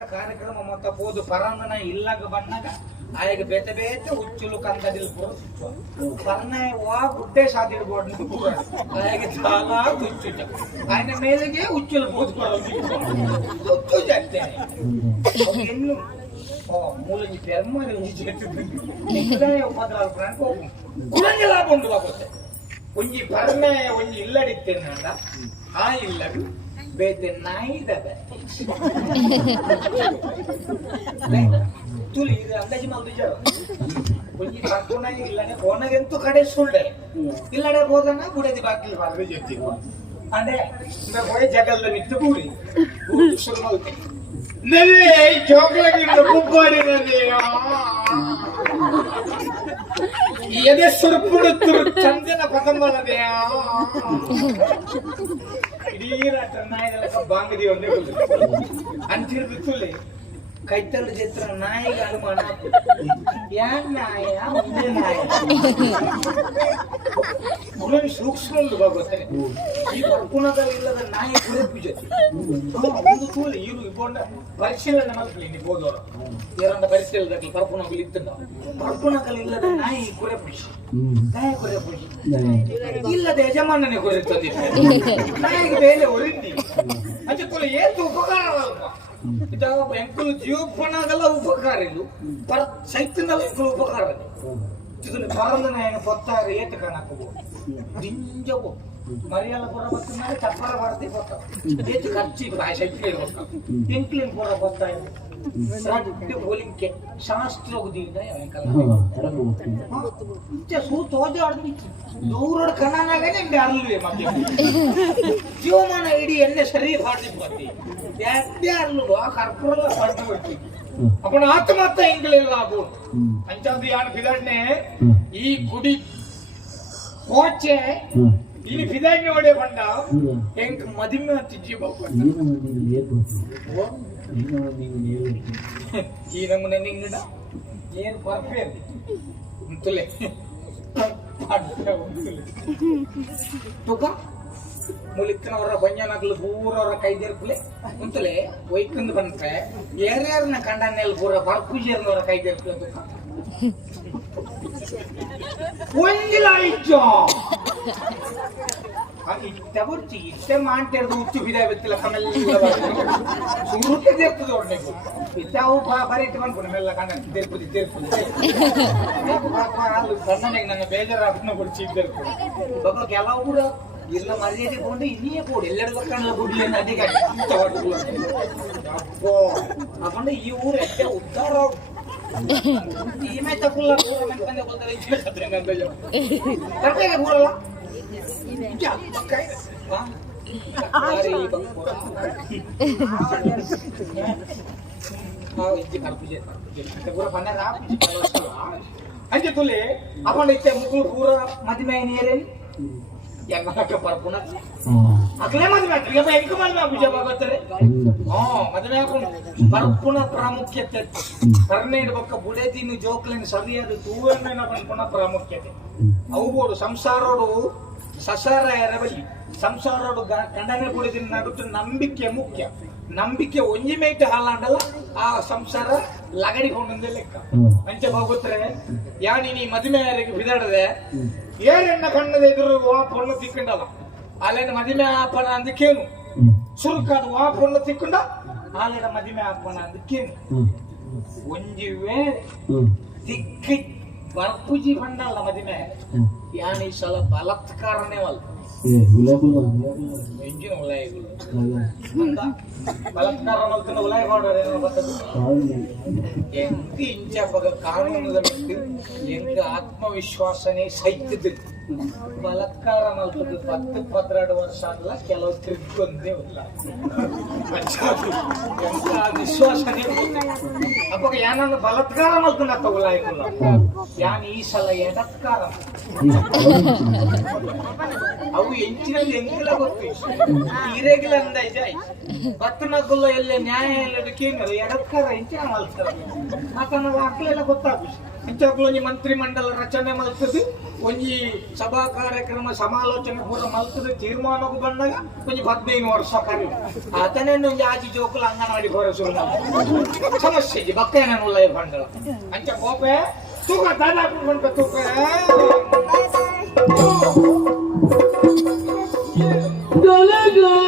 ಕಾರ್ಯಕ್ರಮ ಮತ್ತ ಪೋದು ಪರಂದನ ಇಲ್ಲಾಗ ಬಣ್ಣಾಗ, ಆಯಗ ಬೇತೆ ಬೇತೆ ಉಚ್ಚಲು ಕಂದದಿಲ್ ಪರ್ನಾಯ ವಾ ಗುಡ್ಡೆ ಸಾದಿರ್ಬೋಡ್ ಆಯಗ ಚಾಲ ಉಚ್ಚುಜ ಆಯ್ನ ಮೇಲೆಗೆ ಉಚ್ಚಲು ಪೋದು ಉಚ್ಚು ಜಾತೆ ಹೆಣ್ಣು. ಮೂಲಿಗೆ ಪೆರ್ಮಾಗಿ ಉಚ್ಚಿದ್ದಾಯ ಉಪದ್ರಾಲ್ ಪ್ರಾಂಕ್ ಹೋಗು. ಗುರಂಗಿ ಲಾಭ ಉಂಟು ಆಗುತ್ತೆ ಒಂಜಿ ಪರ್ನಾಯ ಒಂಜಿ ಇಲ್ಲಡಿತ್ತೇನಲ್ಲ, ಆ ಇಲ್ಲಡು They deny ತುಲಿ ಇದು ಅಂದಾಜು ಮಂದಿ ಒಂಜಿ ಇಲ್ಲನೆ ಕಡೆ ಸುಳ್ಳೆ ಇಲ್ಲಡೆ ಹೋದನ ಗುಡದಿ ಬಾಗಿಲು ಬಾಲ್ವೆ ಜೊತೆ ಅಡೆ ಇಂದ ಹೋಯ ಜಗಲ್ದ ನಿತ್ತು ಬೂರಿ ಬೂರಿ ಶುರು ಹೋಗುತ್ತೆ ನೆಲೆ ಜೋಗಲಗಿಂದ ಕುಂಪಾಡಿನಲ್ಲಿ ಎದೆ ಸುರ್ಪುಡುತ್ತರು ಚಂದನ ಪದಂಬಲದೆಯ ಒಂದೇ ಅಂತಿರ್ಬಿತ್ತುಲೆ ಕೈತಲ್ಲು ಚಿತ್ರ ನಾಯಿಗೆ ಅನುಮಾನ. ಯಾನ್ ನಾಯ? ಒಂದೇ ನಾಯ. ಗುಣವಿ ಸೂಕ್ಷ್ಮ ಈ ಪುಣದಲ್ಲಿ ಇಲ್ಲದ ನಾಯಿ ಕುರೆಪ್ಪು ಪೂಜೆ. ಒಂದು. ಇಬ್ಬೊಂಡ ಪರಿಶೀಲನೆ ಮಾಡ್ಲಿ ನೀವು ಹೋದವರು. ಎರಡ ಪರಿಶೀಲನೆ ಪರ್ಪುಣಗಳು ಇತ್ತಂದ ಪರ್ಪುಣಗಳು ಇಲ್ಲದ ನಾಯಿ ಕುರೆಪ್ಪುಷಿ ನಾಯಿ ಕುರೆಪ್ಪುಷಿ ಇಲ್ಲದ ಯಜಮಾನನೇ ಕುರೆತಂದಿ ನಾಯಿಗೆ ಬೇರೆ ಒರಿಂದಿ ಅಂಚೆ ತುಲೆ ಏತು ಉಪಕಾರವಲ್ಪ ಇದಾಗ ಎಂಕುಲು ಜೀವಪಣಗಲ್ಲ ಉಪಕಾರ ಇದು ಪರ ಸೈತನಲ್ಲ ಎಂಕುಲು ಉಪಕಾರ ಇದನ್ನು ಪರಂದನ ಏನು ಪೊತ್ತಾರೆ ಏತ ಕಣಕ್ಕೂ ದಿಂಜವು ಮರಿಯಲ್ಲ ಪುರ ಬತ್ತಿನ ಚಪ್ಪರ ಬರ್ತಿ ಪೊತ್ತ ಏತು ಖರ್ಚಿ ಬಾಯ ಶಕ್ತಿ ಎಂಕ್ಲಿನ್ ಪುರ ಪೊತ್ತ ರಡ್ಡು ಒಲಿಂಕೆ ಶಾಸ್ತ್ರ ಉದಿಯಿಂದ ಇಂಚೆ ಸೂ ತೋಜಾಡ್ದು ದೂರದ ಕಣ್ಣನಾಗನೆ ನಿಂಗೆ ಅರ್ಲುವೆ ಮತ್ತೆ. ಜೀವಮಾನ ಇಡೀ ಎಣ್ಣೆ ಸರಿ ಹಾಡಿ ಬರ್ತಿ ಎಡ್ಡೆ ಅರ್ಲು ಆ ಕರ್ಪೂರ ಹೊರಟು ಬಿಟ್ಟು ಅಪ್ಪನ ಆತ್ಮಹತ್ಯ ಹಿಂಗಳಿಲ್ಲ ಅದು. ಅಂಚಂದು ಯಾರು ಬಿದಣ್ಣೆ ಈ ಗುಡಿ ಕೋಚೆ ಇಲ್ಲಿ ಫಿದಡ್ನೆ ಒಡೆ ಬಂಡ ಹೆಂಗ್ ಮದಿಮೆ ಅಂತ ಜೀವ ಈ ನಮ್ಮನೆ ನಿಂಗಡ ಏನು ಪರ್ಫೆಕ್ಟ್ ಅಂತಲೇ ತುಕ. ಮುಲಿಕ್ಕನವರ ಬಂಜನಗಳು ಪೂರವರ ಕೈದೇರ್ಪುಲೆ ಅಂತಲೇ ಒಯ್ಕಂದು ಬಂದ್ರೆ ಯಾರ್ಯಾರನ್ನ ಕಂಡನೆಲ್ ಪೂರ ಬರ್ಪುಜರ್ನವರ ಕೈದೇರ್ಪುಲೆ ತುಕ. ಒಂದಿಲ್ಲ ಇಚ್ಚೋ ಇಷ್ಟ ಬರ್ಚಿ ಇಷ್ಟ ಮಾಡ್ತಿರೋದು ಹುಚ್ಚು ಬಿದ ಗೊತ್ತಿಲ್ಲ ಕಮೆಲ್ಲ ಸುರುಕ್ಕೆ ದೇರ್ತದೆ ಒಡ್ನೆಗೂ ಇತ್ತಾವು ಬರೀ ಇಟ್ಕೊಂಡು ಮೆಲ್ಲ ಕಂಡ ದೇರ್ಪುದಿ ದೇರ್ಪುದಿ ಕಣ್ಣನಿಗೆ ನನ್ನ ಬೇಜಾರಾಗ್ನ ಕೊಡ್ಚಿ ಇದ್ದೇರ್ಪುಡಿ ಬಾಬಾ ಕೆಲವು ಕೂಡ ಇಲ್ಲ ಮರ್ಯಾದೆ ಕೊಂಡು ಇನ್ನೇ ಕೊಡು ಎಲ್ಲೆಡೆ ಕಣ್ಣಲ್ಲ ಗುಡಿ ಅಂತ ಅದೇ ಅಪ್ಪೋ ಅಪ್ಪಂಡ ಈ ಊರು ಎಷ್ಟೇ ಉದ್ದಾರ ಈಮೆ ತಪ್ಪಲ್ಲ ಬಂದೆ ಗೊತ್ತಲ್ಲ ಕರೆಕ್ಟಾಗಿ ಊರಲ್ಲ ಯಾಕ ಬಕೈ ಫಾ ಆರಿ ಬಂಕೋ ಆ ಇಂಜಿ ಕರ್ಪುಜೆ ಅಂತ ಬೂರ ಫನೆ ರಾಮಿಸಾಳ ಆಂಗೆ ತುಲೇ ಅಕೊಂಡಿತೆ ಮುಕು ಕೂರ ಮಧ್ಯಮ ನೀರಿನ ಯಾವಾಗಕ ಪರಪಣ ಅಕಲೇ ಮಧ್ಯೆ ಇಗೆ ಬೆಡ್ಕ ಜೋಕ್ಲಿನ ಸರಿಯಾದ ತುುವೆನ ನಾಕಣ ಪ್ರಾಮುಖ್ಯತೆ ಅವ ಬೋರು ಸಸಾರ ಎರವಲ್ಲಿ ಸಂಸಾರೋಡು ಕಂಡನೆ ಬುಡದಿನ ನಡುತ್ತ ನಂಬಿಕೆ ಮುಖ್ಯ. ನಂಬಿಕೆ ಒಂಜಿ ಮೇಟ್ ಹಾಲಾಂಡಲ್ಲ ಆ ಸಂಸಾರ ಲಗಡಿ ಕೊಂಡಂದೆ ಲೆಕ್ಕ. ಅಂಚೆ ಹೋಗುತ್ತಾರೆ ಯಾನಿ ನೀ ಮದುವೆ ಯಾರಿಗೆ ಬಿದಾಡದೆ ಏನೆಣ್ಣ ಕಣ್ಣದ ಎದುರು ಆ ಪೊಣ್ಣ ತಿಕ್ಕಂಡಲ್ಲ. ಅಲ್ಲೇನ ಮದುವೆ ಆಪಣ ಅಂದಕ್ಕೇನು ಸುರುಕಾದ ವಾ ಪೊಣ್ಣ ತಿಕ್ಕಂಡ ಆಲೇನ ಮದುವೆ ಆಪಣ ಅಂದಕ್ಕೇನು ಒಂಜಿ ವೇಳೆ ತಿಕ್ಕಿ ಬರ್ಪುಜಿ ಬಂಡಲ್ಲ ಮದಿಮೆ ಯಾನ್ ಈ ಸಲ ಬಲಾತ್ಕಾರನೇ ಅಲ್ಲ. ಎಂಜಿನ ಉಲಾಯಿಗಳು. ಬಲತ್ಕಾರ ಮಲ್ತಿನ ಉಲಾಯಿ ಮಾಡೋರು ಏನೋ ಬರ್ತದೆ ಎಂತ ಇಂಚ ಬಗ ಕಾನೂನದ ಬಿಟ್ಟು ಆತ್ಮವಿಶ್ವಾಸನೇ ಸೈತದ ಬಲಾತ್ಕಾರ ಮಾಡ್ತದೆ ಪತ್ತು ಪದ್ರಾಡು ವರ್ಷ ಅಲ್ಲ, ಕೆಲವು ತಿರ್ಕೊಂಡೇ ಇಲ್ಲ ವಿಶ್ವಾಸ ಅಪ್ಪ ಯಾನನ್ನ ಬಲತ್ಕಾರ ಮಲ್ತನ ತಗೊಳ್ಳಾಯ್ಕಲ್ಲ ಯಾನ್ ಈ ಸಲ ಎಡತ್ಕಾರ? ಅವು ಎಂಚಿನಲ್ಲಿ ಎಂಗಿಲ್ಲ ಗೊತ್ತು ಇರೆಗಿಲ್ಲ ಅಂದ ಜಾಯ್ ಬತ್ತನಗುಲ್ಲ ಎಲ್ಲ ನ್ಯಾಯ ಎಲ್ಲ ಕೇಂದ್ರ ಎಡತ್ಕಾರ ಎಂಚಿನ ಮಲ್ತಾರೆ. ಮಾತನ್ನ ಅಕ್ಕಲೆಲ್ಲ ಗೊತ್ತಾಗ ಇದ್ದಾಗಲೂ ಮಂತ್ರಿಮಂಡಲ ರಚನೆ ಮಾಡ್ತದೆ ಒಂಜಿ ಸಭಾ ಕಾರ್ಯಕ್ರಮ ಸಮಾಲೋಚನೆ ಕೂಡ ಮಾಡ್ತದೆ ತೀರ್ಮಾನಕ್ಕೆ ಬಂದಾಗ ಒಂಜಿ ಹದಿನೈದು ವರ್ಷ ಕರೆ ಆತನನ್ನು ಜಾಜಿ ಜೋಕುಲ ಅಂಗನವಾಡಿ ಹೊರಸು ಸಮಸ್ಯೆ ಇದೆ ಬಕ್ಕ ಏನುಲ್ಲ ಬಂಡಳ ಅಂಚ ಕೋಪೆ ತೂಕ ದಾದಾಪುರ ಬಂತ ತೂಕ Yeah.